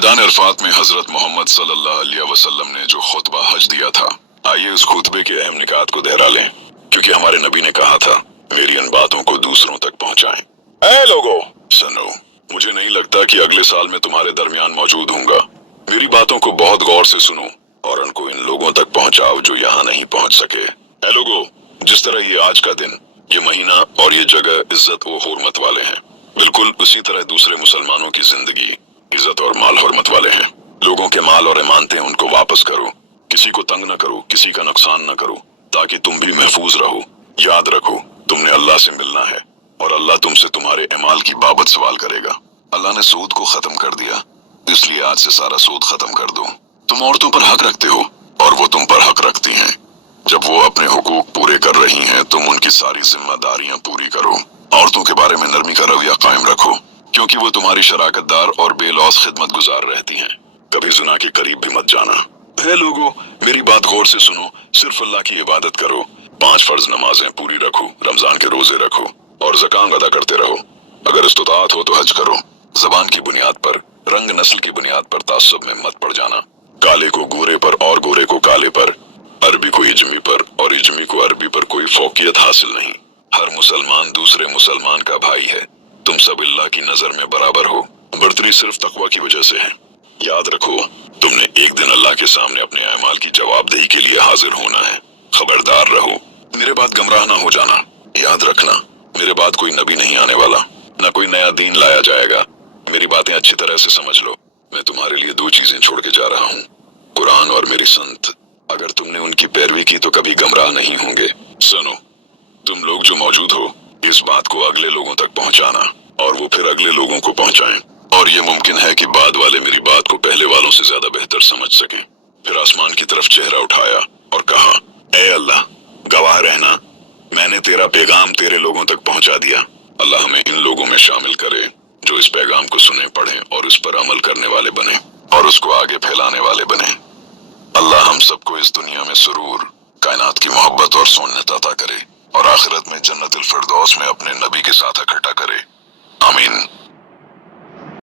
मैदान अरफात में हजरत मोहम्मद सल्लल्लाहु अलैहि वसल्लम ने जो खुतबा हज दिया था, आइए उस खुतबे के अहम निकात को दोहरा लें, क्योंकि हमारे नबी ने कहा था, मेरी इन बातों को दूसरों तक पहुंचाएं। ऐ लोगों, सुनो, मुझे नहीं लगता कि अगले साल मैं तुम्हारे दरमियान मौजूद हूँगा। मेरी बातों को बहुत गौर से सुनो और उनको इन लोगों तक पहुंचाओ जो यहाँ नहीं पहुंच सके। ऐ लोगों, जिस तरह ये आज का दिन, ये महीना और ये जगह इज्जत व हुर्मत वाले हैं, बिल्कुल उसी तरह दूसरे मुसलमानों की जिंदगी इज्जत और माल हुर्मत वाले हैं। लोगों के माल और इमानतें उनको वापस करो, किसी को तंग न करो, किसी का नुकसान न करो, ताकि तुम भी महफूज रहो। याद रखो, तुमने अल्लाह से मिलना है और अल्लाह तुमसे तुम्हारे अमाल की बाबत सवाल करेगा। अल्लाह ने सूद को खत्म कर दिया, इसलिए आज से सारा सूद खत्म कर दो। तुम औरतों पर हक रखते हो और वो तुम पर हक रखती हैं। जब वो अपने हुकूक पूरे कर रही हैं, तुम उनकी सारी जिम्मेदारियां पूरी करो। औरतों के बारे में नरमी का रवैया कायम रखो, क्योंकि वो तुम्हारी शराकतदार और बेलौस खिदमत गुजार रहती हैं। कभी जुना के करीब भी मत जाना। है लोगों, मेरी बात गौर से सुनो, सिर्फ अल्लाह की इबादत करो, 5 फर्ज नमाजें पूरी रखो, रमजान के रोजे रखो और ज़कात अदा करते रहो। अगर इस्तिताअत हो तो हज करो। जबान की बुनियाद पर, रंग नस्ल की बुनियाद पर तासुब में मत पड़ जाना। काले को गोरे पर और गोरे को काले पर, अरबी को इजमी पर और इजमी को अरबी पर कोई फौकियत हासिल नहीं। हर मुसलमान दूसरे मुसलमान का भाई है। तुम सब अल्लाह की नजर में बराबर हो। बर्तरी सिर्फ तकवा की वजह से है। याद रखो, तुमने एक दिन अल्लाह के सामने अपने अमाल की जवाबदेही के लिए हाजिर होना है। खबरदार रहो, मेरे बाद गमराह ना हो जाना। याद रखना, मेरे बाद कोई नबी नहीं आने वाला, न कोई नया दीन लाया जाएगा। मेरी बातें अच्छी तरह से समझ लो। मैं तुम्हारे लिए 2 चीजें छोड़ के जा रहा हूँ, कुरान और मेरी संत। अगर तुमने उनकी पैरवी की तो कभी गमराह नहीं होंगे। सुनो, तुम लोग जो मौजूद हो, इस बात को अगले लोगों तक पहुंचाना और वो फिर अगले लोगों को पहुंचाएं। और ये मुमकिन है कि बाद वाले मेरी बात को पहले वालों से ज्यादा बेहतर समझ सकें। फिर आसमान की तरफ चेहरा उठाया और कहा, ऐ अल्लाह, गवाह रहना, मैंने तेरा पैगाम तेरे लोगों तक पहुंचा दिया। अल्लाह हमें इन लोगों में शामिल करे जो इस पैगाम को सुने, पढ़ें और उस पर अमल करने वाले बने और उसको आगे फैलाने वाले बने। अल्लाह हम सबको इस दुनिया में सुरूर, कायनात की मोहब्बत और सोन्नत अता करे और आखिरत में जन्नतुल फिरदौस में अपने नबी के साथ इकट्ठा करे। आमीन।